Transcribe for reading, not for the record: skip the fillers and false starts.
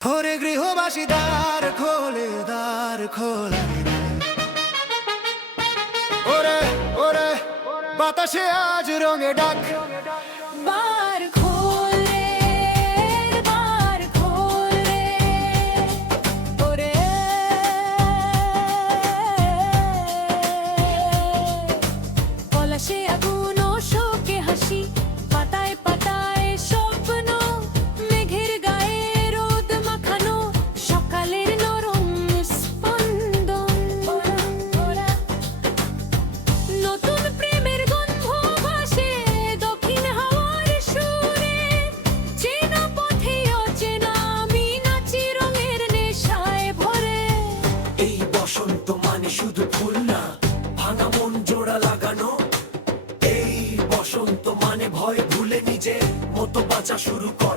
ওরে গৃহবাসী দ্বার খোলে, দ্বার খোলে। ওরে ওরে বাতাসে আজ রঙে ডাক, বার খোলে, বার খোলে, ওরে পলাশে আগুন ও শোকে হাসি, পাতায় পাতায় স্বপ্ন, মেঘের গায়ে রোদ মাখানো সকালের নরম স্পন্দন। নতুন প্রেমের গন্ধ ভাসে দক্ষিণ হাওয়ার সুরে, চেনা পথে অচেনা আমি নাচি রঙের নেশায় ভরে। এই বসন্ত মানে শুধু ফুল না, ভাঙা মন জোড়া লাগানো। এই বসন্ত মানে ভয় ভুলে নিজের মতো বাঁচা শুরু কর।